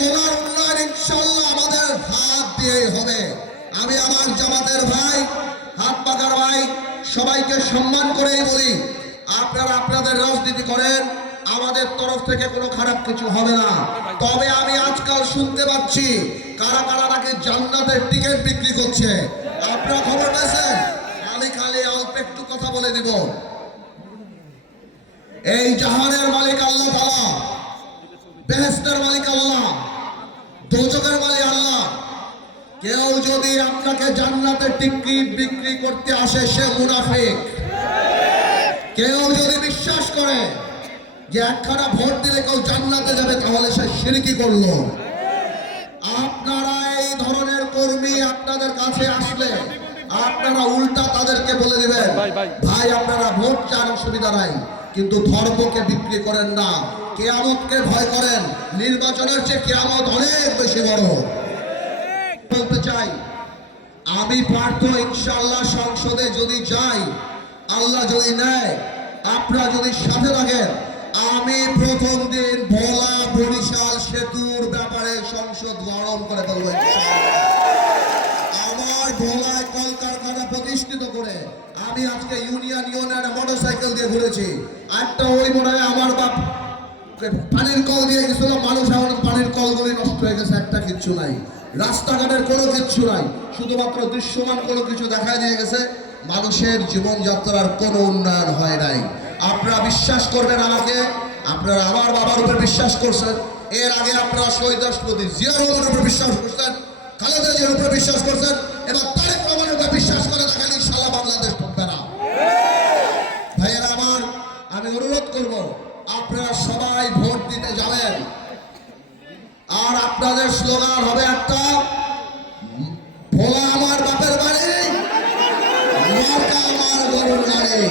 ভোলার উন্নয়ন ইনশাআল্লাহ আমাদের হাত দিয়েই হবে। আমি আমার জামাতের ভাই, হাত পাকার ভাই সবাইকে সম্মান করেই বলি, আপনারা আপনাদের রাজনীতি করেন, আমাদের তরফ থেকে কোনো খারাপ কিছু হবে না। তবে আমি আজকাল শুনতে পাচ্ছি কারা কারা নাকি জান্নাতের টিকিট বিক্রি করছে। আপনারা খবর পেয়েছেন? আমি খালি অল্প একটু কথা বলে দিব। এই জাহানের মালিক আল্লাহ তাআলা, বেহেশতের মালিক আল্লাহ, দোজখের মালিক আল্লাহ। কেউ যদি আপনাকে জান্নাতের টিকিট বিক্রি করতে আসে সে মুনাফিক। কেউ যদি বিশ্বাস করে যে একখানা ভোট দিলে কেউ জান্নাতে যাবে তাহলে সে শিরকি করলো। আপনারা এই ধরনের কর্মী আপনাদের কাছে আসলে আপনারা উল্টা তাদেরকে বলে দিবেন, ভাই আপনারা ভোট চান অসুবিধা নাই, কিন্তু ধর্মকে বিক্রি করেন না, কিয়ামতকে ভয় করেন। নির্বাচনের চেয়ে কিয়ামত অনেক বেশি বড়। বলতে চাই, আমি প্রার্থী ইনশাআল্লাহ সংসদে যদি যাই, আল্লাহ যদি নেয়, আপনারা যদি সাথে থাকেন, আমি প্রথম দিন ভোলা বরিশাল সেতুর ব্যাপারে সংসদ গরম করে ফেলবো। আমার ভোলায় কলকারখানা প্রতিষ্ঠিত করে আমি আজকে ইউনিয়নের মোটরসাইকেল দিয়ে ঘুরেছি। একটা ওই মনে আমার বাপ পানির কল দিয়ে গেছিল, মানুষ এখন পানির কলগুলি নষ্ট হয়ে গেছে, একটা কিচ্ছু নাই, রাস্তাঘাটের কোনো কিচ্ছু নাই, শুধুমাত্র দৃশ্যমান কোনো কিছু দেখা দিয়ে গেছে। মানুষের জীবনযাত্রার কোনো উন্নয়ন হয় নাই। আপনারা বিশ্বাস করবেন আমাকে, আপনারা আমার বাবার উপর বিশ্বাস করছেন, এর আগে আপনারা শহীদ রাষ্ট্রপতি জিয়া রহমানের উপর বিশ্বাস করছেন, খালেদা জিয়ার উপর বিশ্বাস করছেন, এবার তারেক রহমানের উপর বিশ্বাস করে দেখেন ইনশাআল্লাহ বাংলাদেশ ঠকবে না। ভাইয়েরা আমার, আমি অনুরোধ করব আপনারা সবাই ভোট দিতে যাবেন, আর আপনাদের স্লোগান হবে একটা, ভোলা আমার বাপের বাড়ি, মার্কা আমার গরুর গাড়ি।